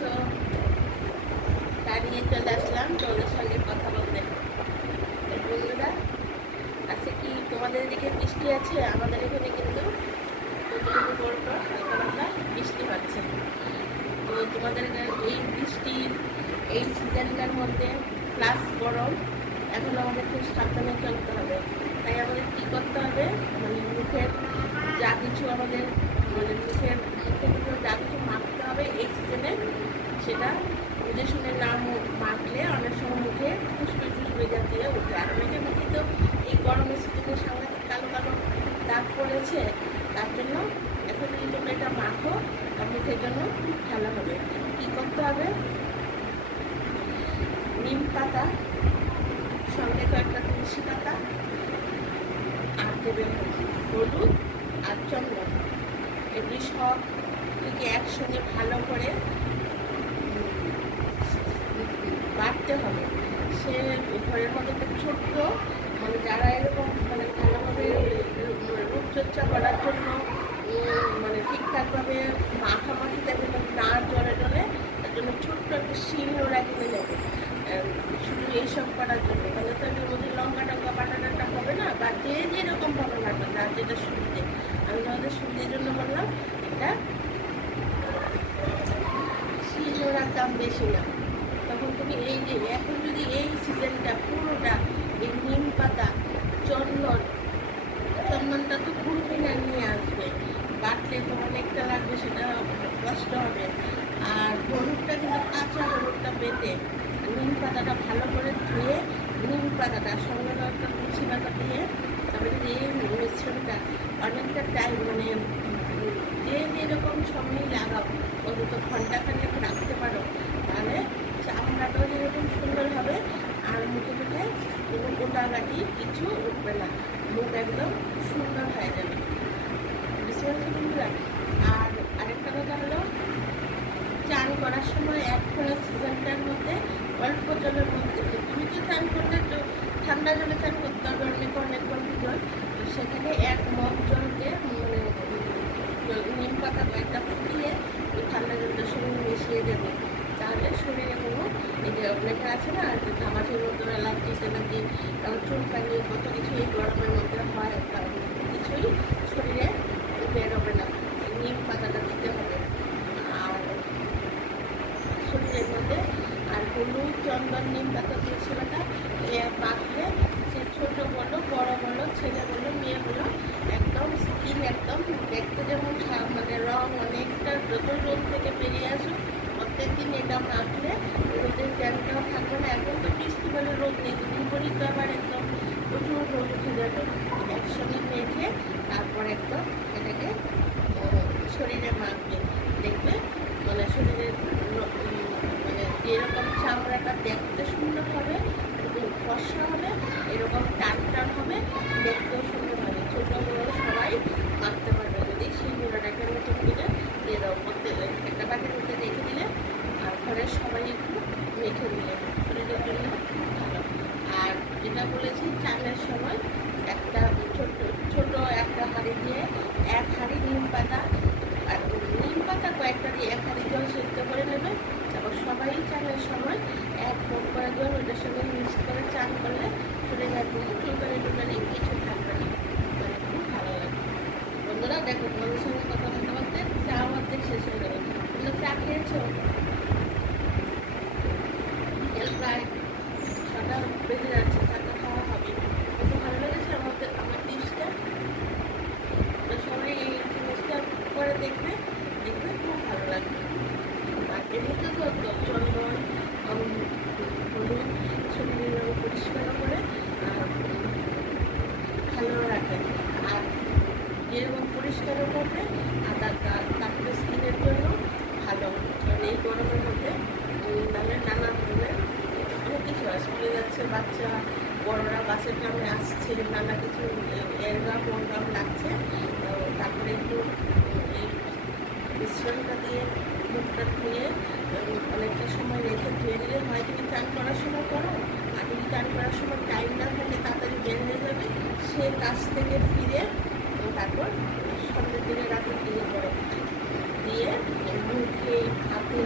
আছো? তা নিয়ে চলে আসলাম তোমাদের সঙ্গে কথা বলতে। বন্ধুরা, আচ্ছা কি তোমাদের এদিকে বৃষ্টি আছে? আমাদের এখানে কিন্তু প্রতিদিন পর পর হালকা হালকা বৃষ্টি হচ্ছে। তো তোমাদের এই বৃষ্টির এই সিজনটার মধ্যে প্লাস গরম, এখন আমাদের খুব সাবধানে চলতে হবে। তাই আমাদের কী করতে হবে, মানে মুখের যা কিছু আমাদের মুখে কিন্তু যা কিছু মাখতে হবে এই সিজনে, সেটা বুঝে শুনে না মাখলে অনেক সময় মুখে ফুসকুড়ি জাতীয় উঠে। আর অনেকের মুখে তো এই গরমের সিজনে সাংঘাতিক কালো কালো দাগ পড়েছে। তার জন্য এখন যদি তোমরা এটা মাখো, তার মুখের জন্য ভালো হবে। কী করতে হবে, নিম পাতা, সঙ্গে কয়েকটা তুলসী পাতা, আর দেবে হলুদ আর চন্দন। এগুলি সব থেকে একসঙ্গে ভালো করে বাটতে হবে। সে ঘরের মধ্যে খুব ছোট্ট, মানে যারা এরকম মানে ভালোভাবে রূপচর্চা করার জন্য মানে ঠিকঠাকভাবে মাখামাখি যাতে না জলে জলে, তার জন্য ছোট্ট একটা শিলনোড়া কিনে নেবে শুধু এইসব করার জন্য। তাহলে তো এর মধ্যে লঙ্কা টঙ্কা বাটাটা হবে না, বা যে যেরকম ভালো লাগবে তার যেটা সুবিধে। আমি তোমাদের সুবিধের জন্য বললাম, এটা শিলনোড়ার দাম বেশি না। তখন তুমি এই যে এখন যদি এই সিজনটা পুরোটা এই নিম পাতা, চন্দনটা তো পুরো কিনে নিয়ে আসবে, বাটলে তো অনেকটা লাগবে, সেটা কষ্ট হবে। আর হলুদটা কিন্তু কাঁচা হলুদটা বেটে নিম পাতাটা ভালো করে ধুয়ে, নিম পাতাটা সঙ্গে একটা তুলসী পাতা দিয়ে, তারপরে যদি এই মিশ্রণটা অনেকটা টাইম মানে যে যেরকম সময় লাগাও, অন্তত ঘন্টাখানেক রাখতে পারো, তাহলে চামড়াটাও যেরকম সুন্দর হবে আর মুখে মুখে কোনো গোটাগাটি কিছু উঠবে না, মুখ একদম সুন্দর হয়ে যাবে। বুঝতে পারছি বন্ধুরা? আর আরেকটা কথা হলো, চান করার সময় এখন সিজনটার মধ্যে অল্প জলের মধ্যে, তুমি তো চান করলে তো ঠান্ডা জলে চান করতে হবে, অনেক গরম জল, তো সেখানে 1 মগ জলকে মানে নিম পাতা কয়েকটা ফুটিয়ে ওই ঠান্ডা জলটার সঙ্গে মিশিয়ে দেবে। তাহলে শরীরে কোনো এই যে অনেকে আছে না, যে ঘামাচির মতো অ্যালার্জি নাকি, তারপর চুলকানি, কত কিছু এই গরমের মধ্যে হয়, কিছুই শরীরে বেরোবে না। নিম পাতাটা দিতে হবে আর শরীরের মধ্যে। আর হলুদ, চন্দন, নিম পাতা, তুলসী পাতা মাখলে সে ছোটো বলো, বড়ো বলো, ছেলে বলো, মেয়ে বলো, একদম স্কিন একদম দেখতে যেমন মানে রং অনেকটা, যত রোদ থেকে বেরিয়ে আসুক প্রত্যেক দিন এটা মাখলে রোদের ট্যানটাও থাকবে না। এখন তো বৃষ্টি বলে রোদ নেই, দুদিন পরই তো আবার একদম প্রচুর রোদ উঠে যাবে। একসঙ্গে মেখে তারপর একদম এটাকে শরীরে মাখবে, দেখবে মানে শরীরের মানে যেরকম চামড়াটা দেখতে সুন্দর হবে, ফর্সা হবে, এরকম টান টান হবে, দেখতেও সুন্দর হবে। ছোটো বড়ো সবাই মাখতে পারবে যদি শিলনোড়াটাকে নতুন করে দিয়ে দাও, একটা বাটির মধ্যে রেখে দিলে আর ঘরের সবাই একটু মেখে দিলে শরীরের জন্য ভালো। আর যেটা বলেছি, চানের সময় একটা ছোট একটা হাঁড়ি দিয়ে 1 হাঁড়ি নিম পাতা, আর নিম পাতা কয়েকটা দিয়ে 1 হাঁড়ি জল সেদ্ধ করে নেবে। তারপর সবাই চানের সময় 1 মগ করে জল ওটার সঙ্গে মিক্স করে চান করলে শরীরে একদম চুলকানি কিছু থাকবে না, মানে খুব ভালো লাগে। বন্ধুরা দেখো, তোমাদের সঙ্গে কথা বলতে বলতে চা অর্ধেক শেষ হয়ে যাবে। তোমরা চা খেয়েছো? বিকেল প্রায় 6টা বেজে যাচ্ছে, চাটা খাওয়া হবে। খুব ভালো লেগেছে আমার ডিশটা, সবাই এই জিনিসটা করে দেখবে, খুব ভালো লাগবে। আর এমনিতে তো চন্দন, হলুদ শরীরের পরিষ্কার করে ভালো রাখে। আর যেরকম পরিষ্কারও করবে, আর তারপরে স্কিনের জন্য ভালো। কারণ এই গরমের মধ্যে তাহলে নানা ধরনের অনেক কিছু হয়, স্কুলে যাচ্ছে বাচ্চা, বড়রা বাসের গ্রামে আসছে, নানা কিছু এরগাম ওরগাম লাগছে, তারপরে একটু এই মিশ্রণটা দিয়ে মুখটা ধুয়ে অনেকটা সময় রেখে ধুয়ে দিলে হয়, তুমি চান করার সময় করো, আর যদি চান করার সময় টাইম না থাকে তাড়াতাড়ি বের হয়ে যাবে, সে কাজ থেকে ফিরে তারপর সন্ধ্যের দিকে রাতে দিয়ে পড়ো, দিয়ে মুখে হাতে